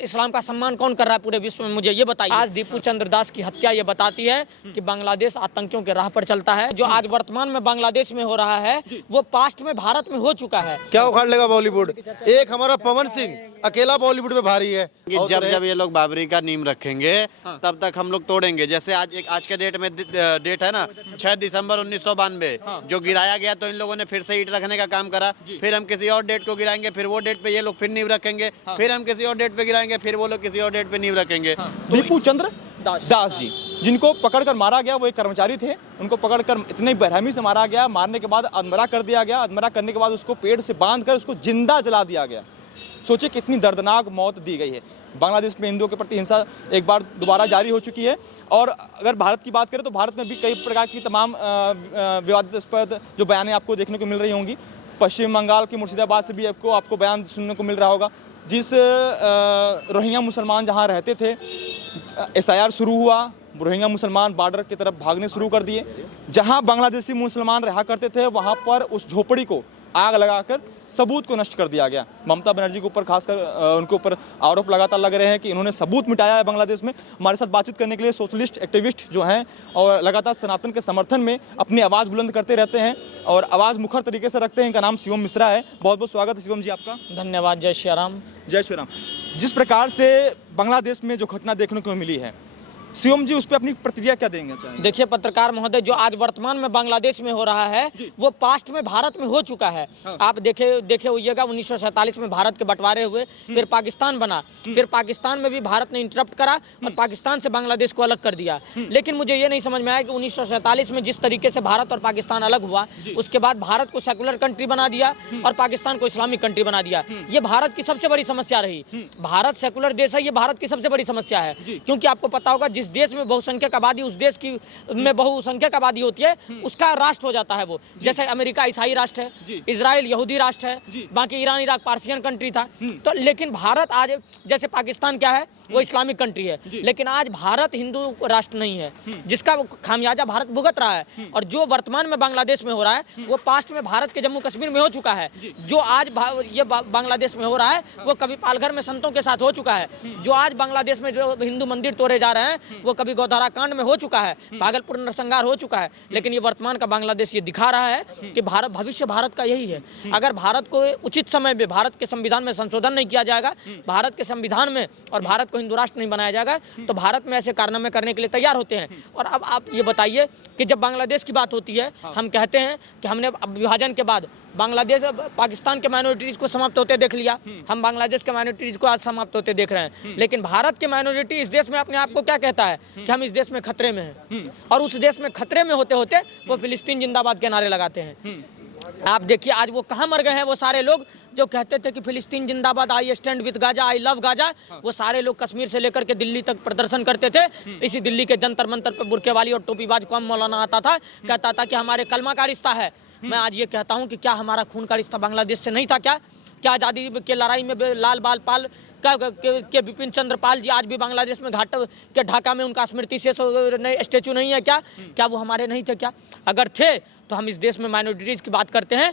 इस्लाम का सम्मान कौन कर रहा है पूरे विश्व में, मुझे ये बताइए। आज दीपू चंद्र दास की हत्या ये बताती है कि बांग्लादेश आतंकियों के राह पर चलता है। जो आज वर्तमान में बांग्लादेश में हो रहा है वो पास्ट में भारत में हो चुका है। क्या उखाड़ लेगा बॉलीवुड? एक हमारा पवन सिंह अकेला बॉलीवुड में भारी है। जब ये लोग बाबरी का नींव रखेंगे तब तक हम लोग तोड़ेंगे। जैसे आज के डेट में डेट है ना 6 दिसंबर 1992 जो गिराया गया, तो इन लोगों ने फिर से ईंट रखने का काम करा। फिर हम किसी और डेट को गिराएंगे, फिर वो डेट पे ये लोग फिर नींव रखेंगे, फिर हम किसी और डेट पे गिराएंगे, फिर वो लोग किसी और डेट पे नींव रखेंगे। दीपू चंद्र दास जी जिनको पकड़कर मारा गया, वो एक कर्मचारी थे, उनको पकड़कर इतनी बेरहमी से मारा गया। मारने के बाद अधमरा कर दिया गया। अधमरा करने के बाद उसको पेड़ से बांधकर उसको जिंदा जला दिया गया। सोचिए कितनी दर्दनाक मौत दी गई है। बांग्लादेश में हिंदुओं के प्रति हिंसा एक बार दोबारा जारी हो चुकी है। और अगर भारत की बात करें तो भारत में भी कई प्रकार की तमाम विवादास्पद जो बयानें आपको देखने को मिल रही होंगी। पश्चिम बंगाल के मुर्शिदाबाद से भी आपको बयान सुनने को मिल रहा होगा। जिस रोहिंग्या मुसलमान जहां रहते थे, SIR शुरू हुआ, रोहिंग्या मुसलमान बॉर्डर की तरफ भागने शुरू कर दिए। जहां बांग्लादेशी मुसलमान रहा करते थे वहां पर उस झोपड़ी को आग लगाकर सबूत को नष्ट कर दिया गया। ममता बनर्जी के ऊपर खासकर उनके ऊपर आरोप लगातार लग रहे हैं कि इन्होंने सबूत मिटाया है बांग्लादेश में। हमारे साथ बातचीत करने के लिए सोशलिस्ट एक्टिविस्ट जो हैं और लगातार सनातन के समर्थन में अपनी आवाज़ बुलंद करते रहते हैं और आवाज़ मुखर तरीके से रखते हैं। इनका नाम शिवम मिश्रा है। बहुत बहुत स्वागत है शिवम जी आपका। धन्यवाद। जय श्री राम। जय श्री राम। जिस प्रकार से बांग्लादेश में जो घटना देखने को मिली है, शिवम जी उस पर अपनी प्रतिक्रिया क्या देंगे चाहेंगे? देखिए पत्रकार महोदय, जो आज वर्तमान में बांग्लादेश में हो रहा है वो पास्ट में भारत में हो चुका है। आप देखे होइएगा 1947 में भारत के बंटवारे हुए, फिर पाकिस्तान बना, फिर पाकिस्तान में भी भारत ने इंटरप्ट करा और पाकिस्तान से बांग्लादेश को अलग कर दिया। लेकिन मुझे ये नहीं समझ में आया कि 1947 में जिस तरीके से भारत और पाकिस्तान अलग हुआ, उसके बाद भारत को सेकुलर कंट्री बना दिया और पाकिस्तान को इस्लामिक कंट्री बना दिया। ये भारत की सबसे बड़ी समस्या रही। भारत सेकुलर देश है, ये भारत की सबसे बड़ी समस्या है। क्योंकि आपको पता होगा जिस देश में बहुसंख्यक आबादी, उस देश की में बहुसंख्यक आबादी होती है, उसका राष्ट्र हो जाता है वो। जैसे अमेरिका ईसाई राष्ट्र है, इजराइल यहूदी राष्ट्र है, बाकी ईरान इराक पार्सियन कंट्री था। तो लेकिन भारत आज, जैसे पाकिस्तान क्या है, वो इस्लामिक कंट्री है, लेकिन आज भारत हिंदू राष्ट्र नहीं है, जिसका खामियाजा भारत भुगत रहा है। और जो वर्तमान में बांग्लादेश में हो रहा है वो पास्ट में भारत के जम्मू कश्मीर में हो चुका है। जो आज ये बांग्लादेश में हो रहा है वो कभी पालघर में संतों के साथ हो चुका है। जो आज बांग्लादेश में जो हिंदू मंदिर तोड़े जा रहे हैं वो कभी गौधारा कांड में हो चुका है, भागलपुर नरसंहार हो चुका है। लेकिन ये वर्तमान का बांग्लादेश ये दिखा रहा है कि भारत, भविष्य भारत का यही है। अगर भारत को उचित समय में भारत के संविधान में संशोधन नहीं किया जाएगा, भारत के संविधान में, और भारत को हिंदू राष्ट्र नहीं बनाया जाएगा, तो भारत में ऐसे कारनामे करने के लिए तैयार होते हैं। और अब आप ये बताइए कि जब बांग्लादेश की बात होती है, हम कहते हैं कि हमने विभाजन के बाद बांग्लादेश पाकिस्तान के माइनॉरिटीज को समाप्त होते देख लिया, हम बांग्लादेश के माइनॉरिटीज को आज समाप्त होते देख रहे हैं। लेकिन भारत के माइनॉरिटी इस देश में अपने आप को क्या कहता है कि हम इस देश में खतरे में हैं, और उस देश में खतरे में होते होते वो फिलिस्तीन जिंदाबाद के नारे लगाते हैं। आप देखिए आज वो कहाँ मर गए हैं, वो सारे लोग जो कहते थे कि फिलिस्तीन जिंदाबाद, I stand with Gaza, I love Gaza, वो सारे लोग कश्मीर से लेकर के दिल्ली तक प्रदर्शन करते थे। इसी दिल्ली के जंतर मंतर पर बुरके वाली और टोपीबाज कौम मौलाना आता था, कहता था कि हमारे कलमा का रिश्ता है। मैं आज ये कहता हूँ कि क्या हमारा खून का रिश्ता बांग्लादेश से नहीं था? क्या आज़ादी के लड़ाई में लाल बाल पाल के बिपिन चंद्र पाल जी आज भी बांग्लादेश में घाट के ढाका में उनका स्मृति से स्टेचू नहीं है क्या वो हमारे नहीं थे क्या? अगर थे तो हम इस देश में माइनॉरिटीज़ की बात करते हैं।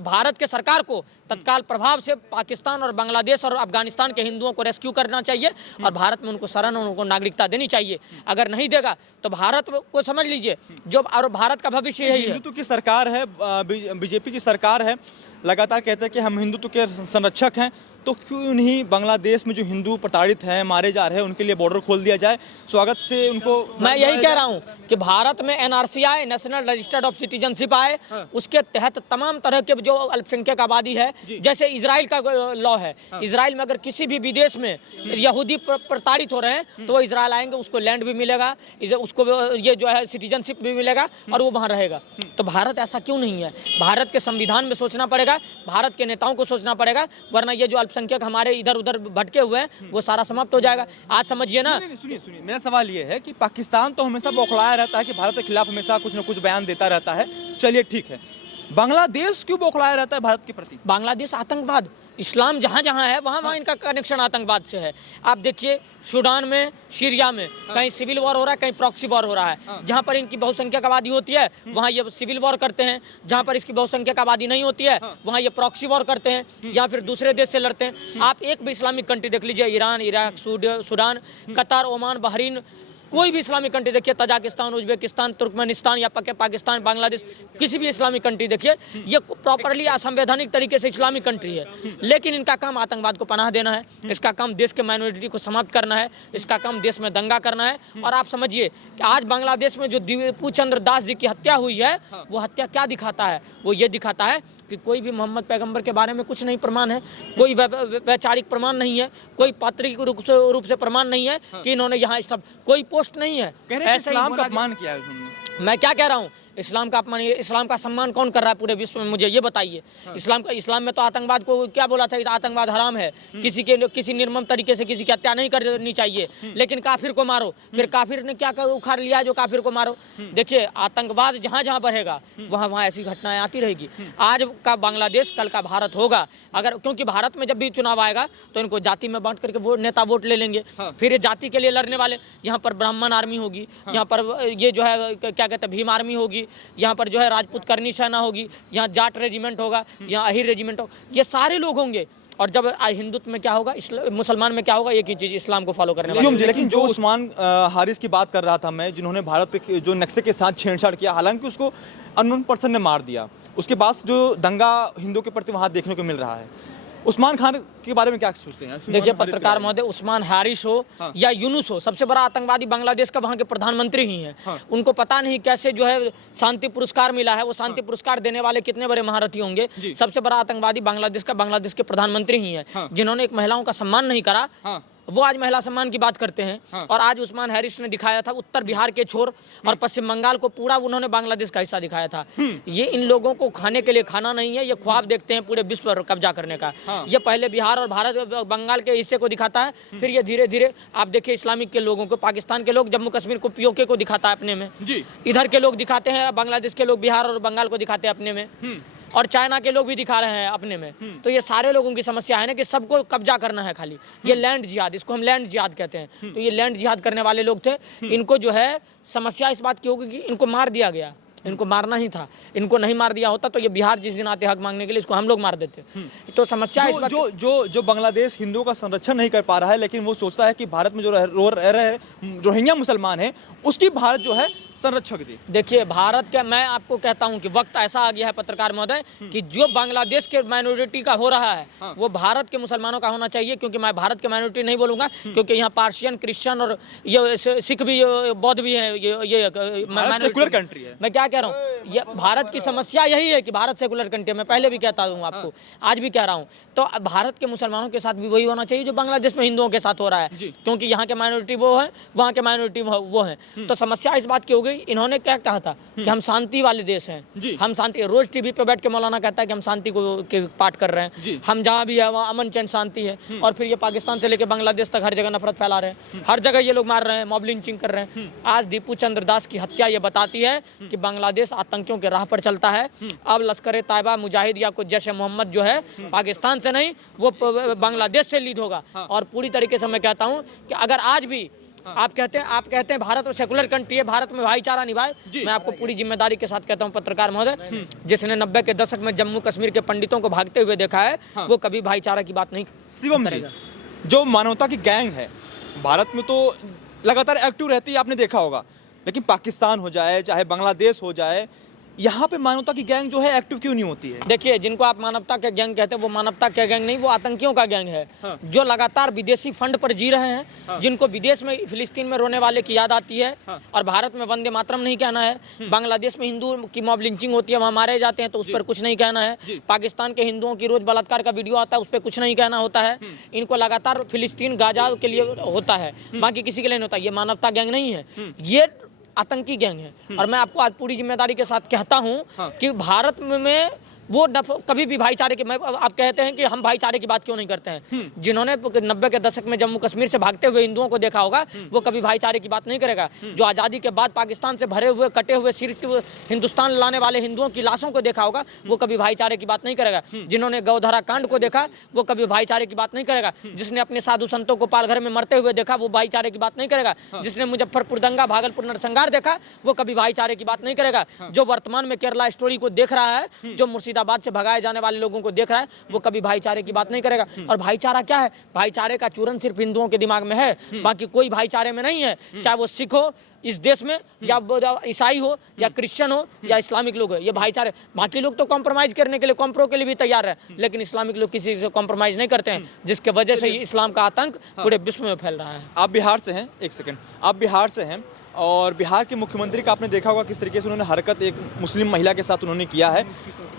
भारत के सरकार को तत्काल प्रभाव से पाकिस्तान और बांग्लादेश और अफगानिस्तान के हिंदुओं को रेस्क्यू करना चाहिए और भारत में उनको शरण और उनको नागरिकता देनी चाहिए। अगर नहीं देगा तो भारत को समझ लीजिए जो, और भारत का भविष्य यही है। हिंदुत्व की सरकार है, बीजेपी की सरकार है, लगातार कहते हैं कि हम हिंदुत्व के संरक्षक हैं, तो क्यों नहीं बांग्लादेश में जो हिंदू प्रताड़ित हैं, मारे जा रहे हैं, उनके लिए बॉर्डर खोल दिया जाए, स्वागत से उनको। मैं यही कह रहा हूं कि भारत में NRC आए, नेशनल रजिस्टर्ड ऑफ सिटीजनशिप आए, उसके तहत तमाम तरह के जो अल्पसंख्यक आबादी है, जैसे इजराइल का लॉ है, इजराइल में अगर किसी भी विदेश में यहूदी प्रताड़ित हो रहे हैं तो वो इजराइल आएंगे, उसको लैंड भी मिलेगा, उसको ये जो है सिटीजनशिप भी मिलेगा और वो वहाँ रहेगा। तो भारत ऐसा क्यों नहीं है? भारत के संविधान में सोचना पड़ेगा, भारत के नेताओं को सोचना पड़ेगा, वरना ये जो अल्पसंख्यक हमारे इधर उधर भटके हुए हैं वो सारा समाप्त हो जाएगा। आज समझिए ना। सुनिए, मेरा सवाल ये है कि पाकिस्तान तो हमेशा बौखलाया रहता है कि भारत के खिलाफ हमेशा कुछ न कुछ बयान देता रहता है, चलिए ठीक है, बांग्लादेश क्यों बौखलाया रहता है भारत के प्रति? बांग्लादेश आतंकवाद इस्लाम जहाँ जहाँ है वहाँ वहाँ इनका कनेक्शन आतंकवाद से है। आप देखिए सूडान में, सीरिया में कहीं सिविल वॉर हो रहा है, कहीं प्रॉक्सी वॉर हो रहा है। जहाँ पर इनकी बहुसंख्यक आबादी होती है वहाँ ये सिविल वॉर करते हैं, जहाँ पर इसकी बहुसंख्यक आबादी नहीं होती है वहाँ ये प्रॉक्सी वॉर करते हैं या फिर दूसरे देश से लड़ते हैं। आप एक भी इस्लामिक कंट्री देख लीजिए, Iran, Iraq, Sudan, Qatar, Oman, Bahrain, कोई भी इस्लामिक कंट्री देखिए, तजाकिस्तान, उज्बेकिस्तान, तुर्कमेनिस्तान या पाकिस्तान, बांग्लादेश, किसी भी इस्लामिक कंट्री देखिए, ये प्रॉपरली असंवैधानिक तरीके से इस्लामिक कंट्री है। लेकिन इनका काम आतंकवाद को पनाह देना है, इसका काम देश के माइनॉरिटी को समाप्त करना है, इसका काम देश में दंगा करना है। और आप समझिए कि आज बांग्लादेश में जो दीपू चंद्र दास जी की हत्या हुई है, वो हत्या क्या दिखाता है? वो ये दिखाता है कि कोई भी मोहम्मद पैगंबर के बारे में कुछ नहीं प्रमाण है, कोई वैचारिक प्रमाण नहीं है, कोई पात्रिक रूप से प्रमाण नहीं है कि इन्होंने यहाँ कोई पोस्ट नहीं है। ऐसे इस्लाम का अपमान किया है उन्होंने। मैं क्या कह रहा हूँ, इस्लाम का अपमान, इस्लाम का सम्मान कौन कर रहा है पूरे विश्व में? मुझे ये बताइए। इस्लाम में तो आतंकवाद को क्या बोला था? आतंकवाद हराम है, किसी निर्मम तरीके से किसी की हत्या नहीं करनी चाहिए, लेकिन काफिर को मारो। फिर काफिर ने क्या उखाड़ लिया जो काफिर को मारो? देखिए आतंकवाद जहाँ जहाँ बढ़ेगा वहाँ वहाँ ऐसी घटनाएं आती रहेगी। आज का बांग्लादेश कल का भारत होगा, अगर क्योंकि भारत में जब भी चुनाव आएगा तो इनको जाति में बांट करके नेता वोट ले लेंगे। फिर ये जाति के लिए लड़ने वाले, यहाँ पर ब्राह्मण आर्मी होगी, यहाँ पर ये जो है क्या कहते हैं भीम आर्मी होगी, यहाँ पर जो है राजपूत करनी सेना होगी, यहाँ जाट रेजिमेंट होगा, यहाँ अहिर रेजिमेंट होगा, ये सारे लोग होंगे। और जब हिंदुत्व में क्या होगा, मुसलमान में क्या होगा? एक ही चीज, इस्लाम को फॉलो करने वाले। लेकिन जो उस्मान हारिस की बात कर रहा था मैं, जिन्होंने भारत के जो नक्शे के साथ छेड़छाड़ किया, हालांकि उसको अननोन पर्सन ने मार दिया, उसके बाद जो दंगा हिंदुओं के प्रति वहाँ देखने को मिल रहा है, उस्मान खान के बारे में क्या सोचते हैं? देखिए पत्रकार महोदय, उस्मान हारिस हो या यूनुस हो, सबसे बड़ा आतंकवादी बांग्लादेश का वहाँ के प्रधानमंत्री ही हैं। उनको पता नहीं कैसे जो है शांति पुरस्कार मिला है, वो शांति पुरस्कार देने वाले कितने बड़े महारथी होंगे। सबसे बड़ा आतंकवादी बांग्लादेश के प्रधानमंत्री ही हैं, जिन्होंने एक महिलाओं का सम्मान नहीं करा। वो आज महिला सम्मान की बात करते हैं। और आज उस्मान हारिस ने दिखाया था उत्तर बिहार के छोर और पश्चिम बंगाल को पूरा उन्होंने बांग्लादेश का हिस्सा दिखाया था। ये इन लोगों को खाने के लिए खाना नहीं है, ये ख्वाब देखते हैं पूरे विश्व पर कब्जा करने का। ये पहले बिहार और भारत बंगाल के हिस्से को दिखाता है, फिर ये धीरे धीरे आप देखिए इस्लामिक के लोगों को, पाकिस्तान के लोग जम्मू कश्मीर को, पीओके को दिखाता है अपने में, इधर के लोग दिखाते हैं, बांग्लादेश के लोग बिहार और बंगाल को दिखाते हैं अपने में, और चाइना के लोग भी दिखा रहे हैं अपने में। तो ये सारे लोगों की समस्या है ना कि सबको कब्जा करना है खाली। ये लैंड जिहाद, इसको हम लैंड जिहाद कहते हैं। तो ये लैंड जिहाद करने वाले लोग थे। इनको जो है समस्या इस बात की होगी कि इनको मार दिया गया, इनको मारना ही था। इनको नहीं मार दिया होता तो ये बिहार जिस दिन आते हक मांगने के लिए, इसको हम लोग मार देते। तो समस्या इस बात जो बांग्लादेश हिंदुओं का संरक्षण नहीं कर पा रहा है, लेकिन वो सोचता है कि भारत में जो रह रहे रोहिंग्या मुसलमान हैं उसकी भारत जो है संरक्षक दी। देखिए भारत का, मैं आपको कहता हूं कि वक्त ऐसा आ गया है पत्रकार महोदय कि जो बांग्लादेश के माइनॉरिटी का हो रहा है वो भारत के मुसलमानों का होना चाहिए। क्योंकि मैं भारत के माइनॉरिटी नहीं बोलूंगा, क्योंकि यहाँ पार्शियन, क्रिश्चियन और ये सिख भी, बौद्ध भी है। ये सेकुलर कंट्री है। मैं क्या कह रहा हूँ, ये भारत की समस्या यही है कि भारत सेकुलर कंट्री है। मैं पहले भी कहता हूँ आपको, आज भी कह रहा हूँ। तो भारत के मुसलमानों के साथ भी वही होना चाहिए जो बांग्लादेश में हिंदुओं के साथ हो रहा है, क्योंकि यहाँ के माइनॉरिटी वो है, वहाँ के माइनॉरिटी वो है। तो समस्या इस बात की हो गई, इन्होंने क्या कहा था कि हम शांति वाले देश हैं, हम शांति, रोज टीवी पे बैठ के मौलाना कहता है कि हम शांति को के पाठ कर रहे हैं, हम जहाँ भी है वहाँ अमन चैन शांति है। और फिर ये पाकिस्तान से लेकर बांग्लादेश तक हर जगह नफरत फैला रहे हैं, हर जगह ये लोग मार रहे हैं, मॉब लिंचिंग कर रहे हैं। आज दीपू चंद्र दास की हत्या ये बताती है कि बांग्लादेश आतंकियों के राह पर चलता है। अब लश्कर तैयबा, मुजाहिद या कुछ जैश मोहम्मद जो है पाकिस्तान से नहीं, वो बांग्लादेश से लीड होगा। और पूरी तरीके से मैं कहता हूँ कि अगर आज भी आप कहते हैं भारत में सेकुलर कंट्री है, भारत में भाईचारा निभाए, मैं आपको पूरी जिम्मेदारी के साथ कहता हूं पत्रकार महोदय, जिसने 90 के दशक में जम्मू कश्मीर के पंडितों को भागते हुए देखा है, वो कभी भाईचारा की बात नहीं करेगा। जो मानवता की गैंग है भारत में तो लगातार एक्टिव रहती है, आपने देखा होगा, लेकिन पाकिस्तान हो जाए चाहे बांग्लादेश हो जाए, यहाँ पे मानवता की गैंग जो है एक्टिव क्यों नहीं होती है? देखिए जिनको आप मानवता के गैंग कहते हैं वो मानवता के गैंग नहीं, वो आतंकियों का गैंग है। जो लगातार विदेशी फंड पर जी रहे हैं, जिनको विदेश में फिलिस्तीन में रोने वाले की याद आती है और भारत में वंदे मातरम नहीं कहना है। बांग्लादेश में हिंदू की मॉब लिंचिंग होती है, वहाँ मारे जाते हैं तो उस पर कुछ नहीं कहना है। पाकिस्तान के हिंदुओं की रोज बलात्कार का वीडियो आता है, उस पर कुछ नहीं कहना होता है। इनको लगातार फिलिस्तीन, गाजा के लिए होता है, बाकी किसी के लिए नहीं होता। ये मानवता गैंग नहीं है, ये आतंकी गैंग है। और मैं आपको आज पूरी जिम्मेदारी के साथ कहता हूं कि भारत में वो कभी भी भाईचारे की, आप कहते हैं कि हम भाईचारे की बात क्यों नहीं करते हैं। जिन्होंने 90 के दशक में जम्मू कश्मीर से भागते हुए हिंदुओं को देखा होगा, वो कभी भाईचारे की बात नहीं करेगा। जो आज़ादी के बाद पाकिस्तान से भरे हुए कटे हुए सिर हिंदुस्तान लाने वाले हिंदुओं की लाशों को देखा होगा, वो कभी भाईचारे की बात नहीं करेगा। जिन्होंने गौधरा कांड को देखा, वो कभी भाईचारे की बात नहीं करेगा। जिसने अपने साधु संतों को पालघर में मरते हुए देखा, वो भाईचारे की बात नहीं करेगा। जिसने मुजफ्फरपुर दंगा, भागलपुर नरसंहार देखा, वो कभी भाईचारे की बात नहीं करेगा। जो वर्तमान में केरला स्टोरी को देख रहा है, जो मुर्शिदाबाद से भगाए जाने वाले लोगों को देख रहा है, वो कभी भाईचारे की बात नहीं करेगा। और भाईचारा क्या है? भाईचारे का चूरन सिर्फ हिंदुओं के दिमाग में है, बाकी कोई भाईचारे में नहीं है। चाहे वो सिख हो इस देश में, या ईसाई हो, या क्रिश्चियन हो, या इस्लामिक लोग हो, ये भाईचारे। बाकी लोग तो कॉम्प्रोमाइज करने के लिए, कॉम्प्रो के लिए भी तैयार है, लेकिन इस्लामिक लोग किसी से कॉम्प्रोमाइज नहीं करते हैं, जिसके वजह से इस्लाम का आतंक पूरे विश्व में फैल रहा है। आप बिहार से हैं, एक सेकंड, आप बिहार से हैं और बिहार के मुख्यमंत्री का आपने देखा होगा किस तरीके से उन्होंने हरकत एक मुस्लिम महिला के साथ उन्होंने किया है,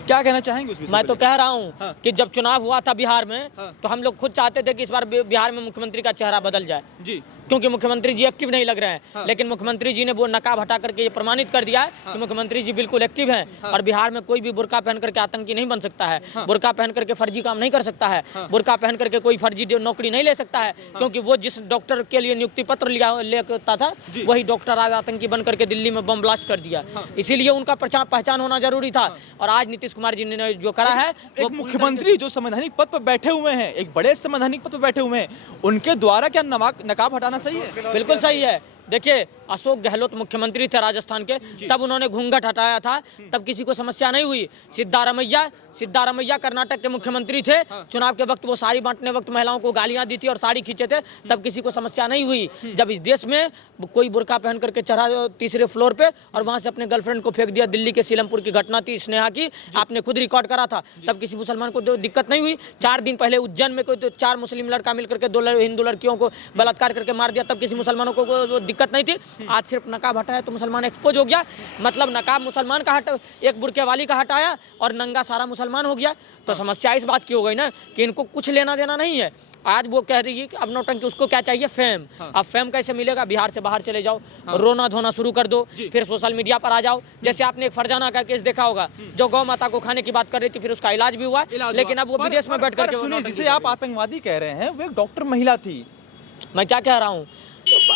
क्या कहना चाहेंगे उस विषय मैं तो पे? कह रहा हूँ कि जब चुनाव हुआ था बिहार में, तो हम लोग खुद चाहते थे कि इस बार बिहार में मुख्यमंत्री का चेहरा बदल जाए जी, क्योंकि मुख्यमंत्री जी एक्टिव नहीं लग रहे हैं। लेकिन मुख्यमंत्री जी ने वो नकाब हटा करके ये प्रमाणित कर दिया है कि मुख्यमंत्री जी बिल्कुल एक्टिव हैं। और बिहार में कोई भी बुर्का पहन करके आतंकी नहीं बन सकता है, बुर्का पहन करके फर्जी काम नहीं कर सकता है, बुर्का पहन करके कोई फर्जी नौकरी नहीं ले सकता है, क्योंकि वो जिस डॉक्टर के लिए नियुक्ति पत्र लेता था, वही डॉक्टर आज आतंकी बन करके दिल्ली में बम ब्लास्ट कर दिया। इसीलिए उनका पहचान होना जरूरी था। और आज नीतीश कुमार जी ने जो करा है, एक मुख्यमंत्री जो संवैधानिक पद पर बैठे हुए हैं, एक बड़े संवैधानिक पद पर बैठे हुए हैं, उनके द्वारा क्या नकाब हटाना सही है? बिल्कुल सही है। देखिए, अशोक गहलोत मुख्यमंत्री थे राजस्थान के, तब उन्होंने घूंघट हटाया था, तब किसी को समस्या नहीं हुई। सिद्धारमैया कर्नाटक के मुख्यमंत्री थे, चुनाव के वक्त वो साड़ी बांटने वक्त महिलाओं को गालियां दी थी और साड़ी खींचे थे, तब किसी को समस्या नहीं हुई। जब इस देश में कोई बुर्का पहन करके चढ़ा तीसरे फ्लोर पे और वहां से अपने गर्लफ्रेंड को फेंक दिया, दिल्ली के सीलमपुर की घटना थी, स्नेहा की, आपने खुद रिकॉर्ड करा था, तब किसी मुसलमान को दिक्कत नहीं हुई। 4 दिन पहले उज्जैन में कोई 4 मुस्लिम लड़का मिल करके 2 हिंदू लड़कियों को बलात्कार करके मार दिया, तब किसी मुसलमानों को दिक्कत नहीं थी। आज सिर्फ नकाब हटाया तो मुसलमान एक्सपोज हो गया, मतलब नकाब मुसलमान का एक बुर्के वाली का हटाया और नंगा सारा मुसलमान हो गया। तो समस्या इस बात की हो गई ना कि इनको कुछ लेना देना नहीं है। आज वो कह रही है कि अब नौटंकी, उसको क्या चाहिए? फेम। अब फेम कैसे मिलेगा? बिहार से बाहर चले जाओ, रोना धोना शुरू कर दो, फिर सोशल मीडिया पर आ जाओ। जैसे आपने एक फरजाना का केस देखा होगा, जो गौ माता को खाने की बात कर रही थी, फिर उसका इलाज भी हुआ, लेकिन अब वो विदेश में बैठ करके, जिसे आप आतंकवादी कह रहे हैं, वो एक डॉक्टर महिला थी। मैं क्या कह रहा हूँ,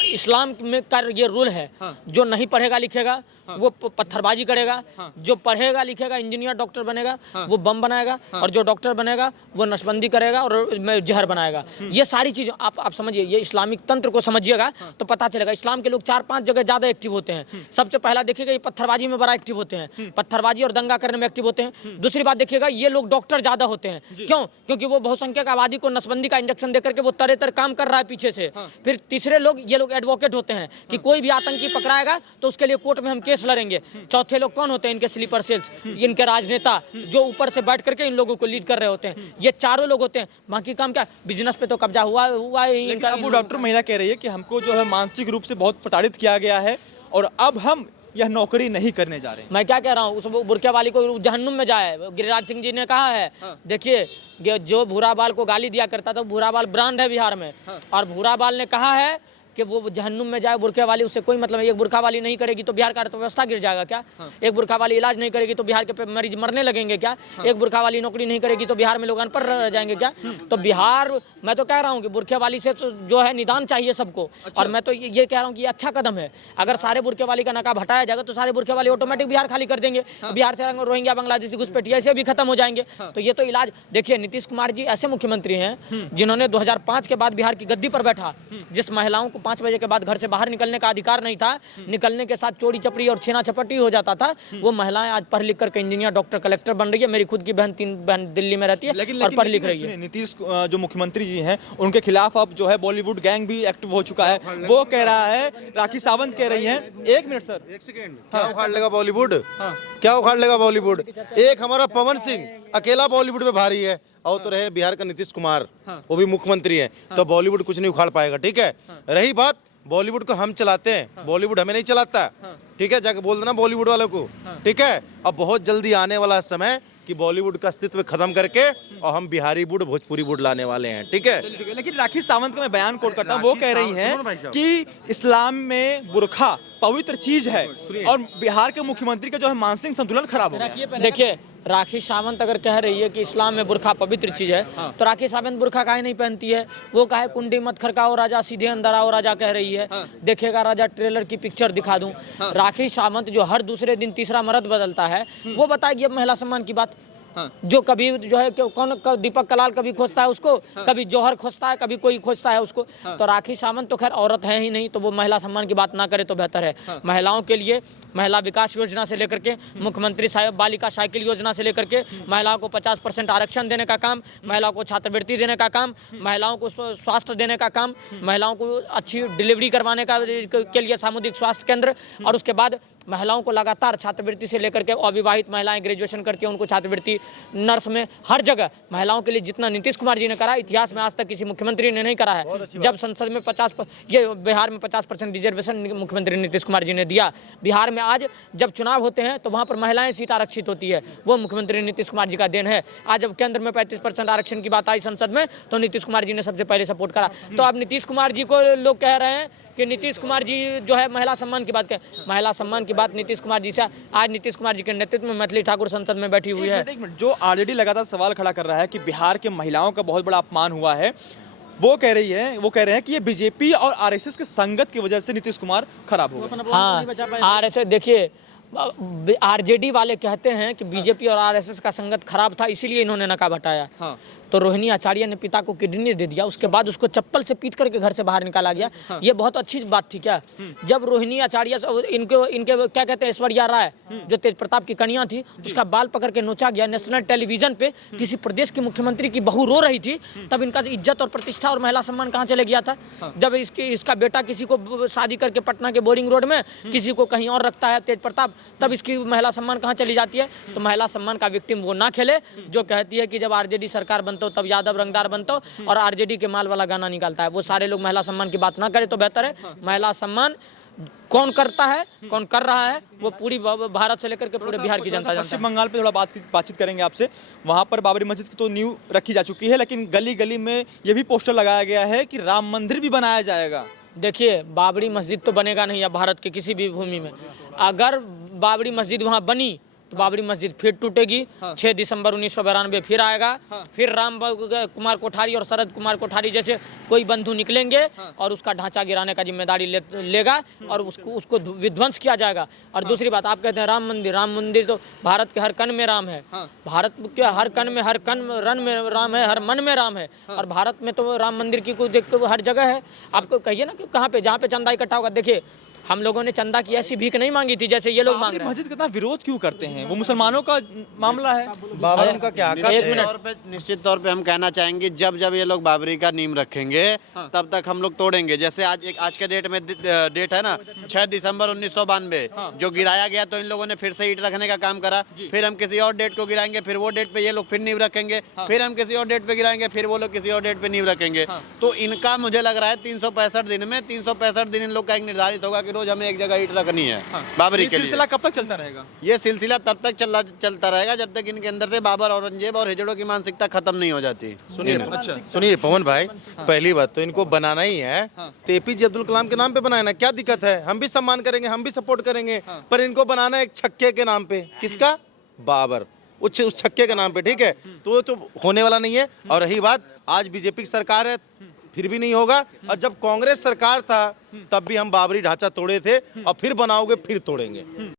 इस्लाम में का ये रूल है, जो नहीं पढ़ेगा लिखेगा वो पत्थरबाजी करेगा, जो पढ़ेगा लिखेगा इंजीनियर डॉक्टर बनेगा वो बम बनाएगा, और जो डॉक्टर बनेगा वो नशबंदी करेगा और जहर बनाएगा। ये सारी चीज़ें आप समझिए, ये इस्लामिक तंत्र को समझिएगा तो पता चलेगा। इस्लाम के लोग 4-5 जगह ज़्यादा एक्टिव होते हैं। सबसे पहला देखिएगा, ये पत्थरबाजी में बड़ा एक्टिव होते हैं, पत्थरबाजी और दंगा करने में एक्टिव होते हैं। दूसरी बात देखिएगा, ये लोग डॉक्टर ज़्यादा होते हैं। क्यों? क्योंकि वो बहुसंख्यक आबादी को नसबंदी का इंजेक्शन देकर के वो तरह काम कर रहा है पीछे से। फिर तीसरे लोग, ये लोग एडवोकेट होते हैं कि कोई भी आतंकी पकड़ाएगा तो उसके लिए कोर्ट में हम केस लड़ेंगे। चौथे लोग कौन होते हैं? इनके स्लीपर सेल्स, इनके राजनेता, जो ऊपर से बैठ करके इन लोगों को लीड कर रहे होते हैं। ये चारों लोग होते हैं। बाकी काम क्या? बिजनेस पे तो कब्जा हुआ है इनका। अब वो डॉक्टर महिला कह रही है कि हमको जो है मानसिक रूप से बहुत प्रताड़ित किया गया है और अब हम यह नौकरी नहीं करने जा रहे हैं। मैं क्या कह रहा हूँ, उस बुर्के वाली को जहन्नुम में जाए, गिरिराज सिंह जी ने कहा है। देखिए, जो भूरा बाल को गाली दिया करता था, भूरा बाल ब्रांड है बिहार में, और भूरा बाल ने कहा है कि वो जहन्नुम में जाए बुर्के वाली, उससे कोई मतलब नहीं। एक बुर्का वाली नहीं करेगी तो बिहार का अर्थव्यवस्था गिर जाएगा क्या? एक बुर्का वाली इलाज नहीं करेगी तो बिहार के मरीज मरने लगेंगे क्या? एक बुर्का वाली नौकरी नहीं करेगी तो बिहार में लोग अनपढ़ रह जाएंगे क्या? तो बिहार, मैं तो कह रहा हूँ कि बुर्के वाली से जो है निदान चाहिए सबको। और मैं तो ये कह रहा हूँ कि ये अच्छा कदम है। अगर सारे बुर्के वाली का नकाब हटाया जाएगा तो सारे बुर्के वाली ऑटोमेटिक बिहार खाली कर देंगे। बिहार से रोहिंग्या, बांग्लादेशी घुसपैठिया ऐसे भी खत्म हो जाएंगे। तो ये तो इलाज। देखिए, नीतीश कुमार जी ऐसे मुख्यमंत्री हैं जिन्होंने 2005 के बाद बिहार की गद्दी पर बैठा, जिस महिलाओं को 5 बजे के बाद घर से बाहर निकलने का अधिकार नहीं था, निकलने के साथ चोरी चपड़ी और छेना छपटी हो जाता था, वो महिलाएं आज पढ़ लिख करके इंजीनियर, डॉक्टर, कलेक्टर बन रही है। मेरी खुद की बहन 3 बहन दिल्ली में रहती है और पढ़ लिख रही है। नीतीश जो मुख्यमंत्री जी हैं, उनके खिलाफ अब जो है बॉलीवुड गैंग भी एक्टिव हो चुका है। वो कह रहा है, राखी सावंत कह रही हैं। 1 मिनट सर, 1 सेकेंड। क्या उखाड़ लेगा बॉलीवुड? क्या उखाड़ लेगा बॉलीवुड? एक हमारा पवन सिंह अकेला बॉलीवुड में भारी है, और तो रहे बिहार का नीतीश कुमार, वो भी मुख्यमंत्री है, तो बॉलीवुड कुछ नहीं उखाड़ पाएगा। ठीक है, रही बात बॉलीवुड को हम चलाते हैं, बॉलीवुड हमें नहीं चलाता। ठीक है, जाके बोल देना बॉलीवुड वालों को। ठीक है, अब बहुत जल्दी आने वाला समय कि बॉलीवुड का अस्तित्व खत्म करके और हम बिहारी वुड, भोजपुरी वुड लाने वाले हैं। ठीक है, लेकिन राखी सावंत का मैं बयान कोट करता हूँ। वो कह रही हैं कि इस्लाम में बुर्खा पवित्र चीज है और बिहार के मुख्यमंत्री का जो है मानसिक संतुलन खराब हो गया। देखिए, राखी सावंत अगर कह रही है कि इस्लाम में बुरखा पवित्र चीज है, तो राखी सावंत बुरखा काहे नहीं पहनती है? वो काहे कुंडी मत खड़काओ राजा सीधे अंदर आओ राजा कह रही है। देखेगा राजा ट्रेलर की पिक्चर दिखा दूं। राखी सावंत जो हर दूसरे दिन तीसरा मर्द बदलता है, वो बताएगी अब महिला सम्मान की बात। जो कभी जो है कौन दीपक कलाल कभी खोजता है उसको, कभी जौहर खोजता है, कभी कोई खोजता है उसको। तो राखी सावंत तो खैर औरत है ही नहीं, तो वो महिला सम्मान की बात ना करे तो बेहतर है। महिलाओं के लिए महिला विकास योजना से लेकर के मुख्यमंत्री साहब बालिका साइकिल योजना से लेकर के महिलाओं को 50% आरक्षण देने का काम, महिलाओं को छात्रवृत्ति देने का काम, महिलाओं को स्वास्थ्य देने का काम, महिलाओं को अच्छी डिलीवरी करवाने का के लिए सामुदायिक स्वास्थ्य केंद्र, और उसके बाद महिलाओं को लगातार छात्रवृत्ति से लेकर के अविवाहित महिलाएं ग्रेजुएशन करती हैं उनको छात्रवृत्ति, नर्स में हर जगह महिलाओं के लिए जितना नीतीश कुमार जी ने करा इतिहास में आज तक किसी मुख्यमंत्री ने नहीं करा है। जब संसद में ये बिहार में 50% रिजर्वेशन मुख्यमंत्री नीतीश कुमार जी ने दिया। बिहार में आज जब चुनाव होते हैं तो वहाँ पर महिलाएं सीट आरक्षित होती है, वो मुख्यमंत्री नीतीश कुमार जी का देन है। आज जब केंद्र में 35% आरक्षण की बात आई संसद में तो नीतीश कुमार जी ने सबसे पहले सपोर्ट करा। तो अब नीतीश कुमार जी को लोग कह रहे हैं कि नीतीश कुमार जी जो है महिला सम्मान की बात करें। महिला सम्मान की बात नीतीश कुमार जी से आज नीतीश कुमार जी के नेतृत्व में मैथिली ठाकुर संसद में बैठी हुई है। एक मिनट, जो आरजेडी लगातार सवाल खड़ा कर रहा है कि बिहार के महिलाओं का बहुत बड़ा अपमान हुआ है, वो कह रहे हैं कि ये बीजेपी और आरएसएस के संगत की वजह से नीतीश कुमार खराब हो गए। हाँ, आरएसएस देखिए, आरजेडी वाले कहते हैं कि बीजेपी और आरएसएस का संगत खराब था इसीलिए इन्होंने नकाब हटाया। हाँ। तो रोहिणी आचार्य ने पिता को किडनी दे दिया, उसके बाद उसको चप्पल से पीट करके घर से बाहर निकाला गया। हाँ। ये बहुत अच्छी बात थी क्या? जब रोहिणी आचार्य इनके क्या कहते हैं ऐश्वर्या राय जो तेज प्रताप की कन्या थी, उसका बाल पकड़ के नोचा गया नेशनल टेलीविजन पे, किसी प्रदेश की मुख्यमंत्री की बहू रो रही थी, तब इनका इज्जत और प्रतिष्ठा और महिला सम्मान कहाँ चले गया था? जब इसका बेटा किसी को शादी करके पटना के बोरिंग रोड में किसी को कहीं और रखता है तेज प्रताप, तब इसकी महिला सम्मान कहाँ चली जाती है? तो महिला सम्मान का विक्टिम वो ना खेले जो कहती है कि जब आरजेडी सरकार बनता तब यादव रंगदार बनता और आरजेडी के माल वाला गाना निकालता है। वो सारे लोग महिला सम्मान की बात ना करे तो बेहतर है। महिला सम्मान कौन करता है, कौन कर रहा है, वो पूरी भारत से लेकर के पूरे बिहार की जनता जानती है। पश्चिम बंगाल पे थोड़ा बातचीत करेंगे आपसे। वहाँ पर बाबरी मस्जिद की तो नींव रखी जा चुकी है, लेकिन गली गली में ये भी पोस्टर लगाया गया है कि राम मंदिर भी बनाया जाएगा। देखिए, बाबरी मस्जिद तो बनेगा नहीं भारत के किसी भी भूमि में। अगर बाबरी मस्जिद वहाँ बनी तो बाबरी मस्जिद फिर टूटेगी। 6 दिसंबर 1992 फिर आएगा। फिर राम कुमार कोठारी और शरद कुमार कोठारी जैसे कोई बंधु निकलेंगे और उसका ढांचा गिराने का जिम्मेदारी लेगा और उसको विध्वंस किया जाएगा। और दूसरी बात, आप कहते हैं राम मंदिर तो भारत के हर कण में राम है। भारत के हर कण में रन में राम है, हर मन में राम है। और भारत में तो राम मंदिर की कोई हर जगह है। आपको कहिए ना कि कहाँ पे, जहाँ पे चंदा इकट्ठा होगा। देखिए, हम लोगों ने चंदा की ऐसी भीख नहीं मांगी थी जैसे ये लोग मांग रहे हैं। मस्जिद का विरोध क्यों करते हैं? वो मुसलमानों का मामला है। बाबर उनका क्या हक है? निश्चित तौर पे हम कहना चाहेंगे जब ये लोग बाबरी का नींव रखेंगे तब तक हम लोग तोड़ेंगे। जैसे आज के डेट में डेट है ना 6 दिसंबर 1992 जो गिराया गया, तो इन लोगों ने फिर से ईंट रखने का काम करा। फिर हम किसी और डेट को गिराएंगे, फिर वो डेट पे ये लोग फिर नींव रखेंगे, फिर हम किसी और डेट पे गिराएंगे, फिर वो लोग किसी और डेट पे नींव रखेंगे। तो इनका मुझे लग रहा है 365 दिन में 365 दिन इन लोग का एक निर्धारित होगा कि रोज हमें एक जगह रखनी है बाबरी के लिए। सिलसिला कब तक चलता रहेगा? ये सिलसिला तब तक चलता रहेगा जब तक इनके अंदर से बाबर, औरंगजेब और हिजड़ों की मानसिकता खत्म नहीं हो जाती। सुनिए ना, सुनिए पवन भाई, पहली बात तो इनको बनाना ही है तो एपीजे अब्दुल कलाम के नाम पे बनाना, क्या दिक्कत है? हम भी सम्मान करेंगे, हम भी सपोर्ट करेंगे, पर इनको बनाना एक छक्के के नाम पे। किसका? बाबर, उस छक्के के नाम पे, ठीक है? तो वो तो होने वाला नहीं है। और रही बात, आज बीजेपी की सरकार है फिर भी नहीं होगा, और जब कांग्रेस सरकार था तब भी हम बाबरी ढांचा तोड़े थे और फिर बनाओगे फिर तोड़ेंगे।